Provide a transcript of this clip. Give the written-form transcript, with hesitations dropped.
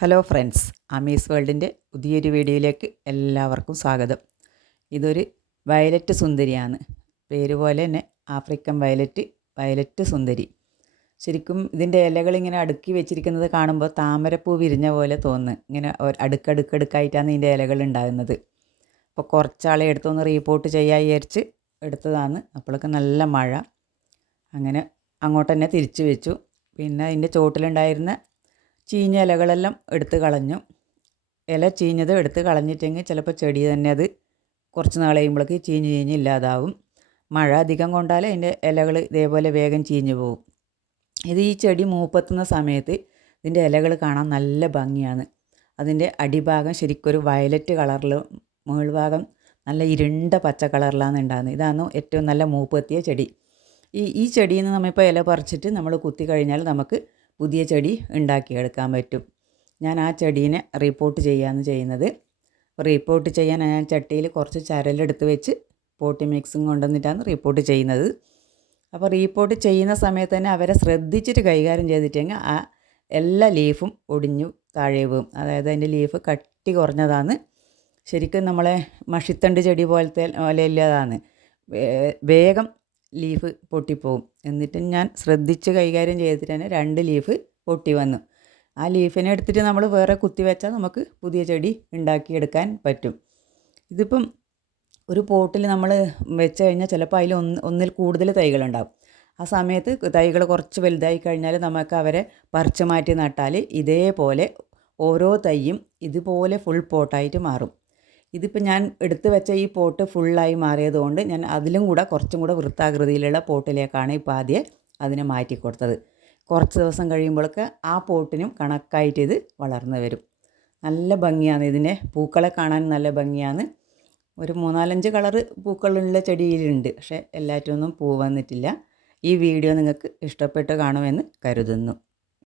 Hello friends, അമീസ് വേൾഡിൻ്റെ പുതിയൊരു വീഡിയോയിലേക്ക് എല്ലാവർക്കും സ്വാഗതം. ഇതൊരു വയലറ്റ് സുന്ദരിയാണ്. പേര് പോലെ തന്നെ ആഫ്രിക്കൻ വയലറ്റ് സുന്ദരി. ശരിക്കും ഇതിൻ്റെ ഇലകളിങ്ങനെ അടുക്കി വെച്ചിരിക്കുന്നത് കാണുമ്പോൾ താമരപ്പൂ വിരിഞ്ഞ പോലെ തോന്നുന്നു. ഇങ്ങനെ അടുക്കടുക്കടുക്കായിട്ടാണ് ഇതിൻ്റെ ഇലകൾ ഉണ്ടാകുന്നത്. അപ്പോൾ കുറച്ചാളെ എടുത്തൊന്ന് റീപ്പോർട്ട് ചെയ്യാൻ വിചാരിച്ച് എടുത്തതാണ്. അപ്പോഴൊക്കെ നല്ല മഴ. അങ്ങനെ അങ്ങോട്ട് തന്നെ തിരിച്ചു വെച്ചു. പിന്നെ അതിൻ്റെ ചോട്ടിലുണ്ടായിരുന്ന ചീഞ്ഞ ഇലകളെല്ലാം എടുത്ത് കളഞ്ഞു. ഇല ചീഞ്ഞത് എടുത്ത് കളഞ്ഞിട്ടെങ്കിൽ ചിലപ്പോൾ ചെടി തന്നെ അത് കുറച്ച് നാൾ കഴിയുമ്പോഴേക്ക് ചീഞ്ഞ് ഇല്ലാതാവും. മഴ അധികം കൊണ്ടാൽ അതിൻ്റെ ഇലകൾ ഇതേപോലെ വേഗം ചീഞ്ഞ് പോകും. ഈ ചെടി മൂപ്പെത്തുന്ന സമയത്ത് ഇതിൻ്റെ ഇലകൾ കാണാൻ നല്ല ഭംഗിയാണ്. അതിൻ്റെ അടിഭാഗം ശരിക്കൊരു വയലറ്റ് കളറിൽ, മുകൾഭാഗം നല്ല ഇരുണ്ട പച്ച കളറിലാണ് ഉണ്ടാകുന്നത്. ഇതാണ് ഏറ്റവും നല്ല മൂപ്പെത്തിയ ചെടി. ഈ ചെടിയിൽ നിന്ന് നമ്മളിപ്പോൾ ഇല പറിച്ചിട്ട് നമ്മൾ കുത്തി കഴിഞ്ഞാൽ നമുക്ക് പുതിയ ചെടി ഉണ്ടാക്കിയെടുക്കാൻ പറ്റും. ഞാൻ ആ ചെടീനെ റീപ്പോർട്ട് ചെയ്യുകയാണ് ചെയ്യുന്നത്. റീപ്പോർട്ട് ചെയ്യാൻ ഞാൻ ചട്ടിയിൽ കുറച്ച് ചരലെടുത്ത് വെച്ച് പോട്ടി മിക്സും കൊണ്ടുവന്നിട്ടാണ് റീപ്പോർട്ട് ചെയ്യുന്നത്. അപ്പോൾ റീപ്പോർട്ട് ചെയ്യുന്ന സമയത്ത് തന്നെ അവരെ ശ്രദ്ധിച്ചിട്ട് കൈകാര്യം ചെയ്തിട്ടെങ്കിൽ ആ എല്ലാ ലീഫും ഒടിഞ്ഞു താഴെ പോകും. അതായത് അതിൻ്റെ ലീഫ് കട്ടി കുറഞ്ഞതാണ്. ശരിക്കും നമ്മളെ മഷിത്തണ്ട് ചെടി പോലത്തെ ഇല്ലാതാണ്. വേഗം ലീഫ് പൊട്ടിപ്പോവും. എന്നിട്ട് ഞാൻ ശ്രദ്ധിച്ച് കൈകാര്യം ചെയ്തിട്ട് തന്നെ 2 ലീഫ് പൊട്ടി വന്നു. ആ ലീഫിനെ എടുത്തിട്ട് നമ്മൾ വേറെ കുത്തി വെച്ചാൽ നമുക്ക് പുതിയ ചെടി ഉണ്ടാക്കിയെടുക്കാൻ പറ്റും. ഇതിപ്പം ഒരു പോട്ടിൽ നമ്മൾ വെച്ച് കഴിഞ്ഞാൽ ചിലപ്പോൾ അതിൽ ഒന്നിൽ കൂടുതൽ തൈകളുണ്ടാകും. ആ സമയത്ത് തൈകൾ കുറച്ച് വലുതായി കഴിഞ്ഞാൽ നമുക്ക് അവരെ പറിച്ച് മാറ്റി നട്ടാൽ ഇതേപോലെ ഓരോ തൈയും ഇതുപോലെ ഫുൾ പോട്ടായിട്ട് മാറും. ഇതിപ്പോൾ ഞാൻ എടുത്തു വെച്ച ഈ പോട്ട് ഫുള്ളായി മാറിയതുകൊണ്ട് ഞാൻ അതിലും കൂടെ കുറച്ചും കൂടെ വൃത്താകൃതിയിലുള്ള പോട്ടിലേക്കാണ് ഇപ്പോൾ ആദ്യം അതിനെ മാറ്റി കൊടുത്തത്. കുറച്ച് ദിവസം കഴിയുമ്പോഴൊക്കെ ആ പോട്ടിനും കണക്കായിട്ട് ഇത് വളർന്നു വരും. നല്ല ഭംഗിയാണ്. ഇതിൻ്റെ പൂക്കളെ കാണാൻ നല്ല ഭംഗിയാണ്. ഒരു 3-4 കളറ് പൂക്കളുള്ള ചെടിയിലുണ്ട്. പക്ഷേ എല്ലാറ്റിനും പൂ വന്നിട്ടില്ല. ഈ വീഡിയോ നിങ്ങൾക്ക് ഇഷ്ടപ്പെട്ട് കാണുമെന്ന് കരുതുന്നു.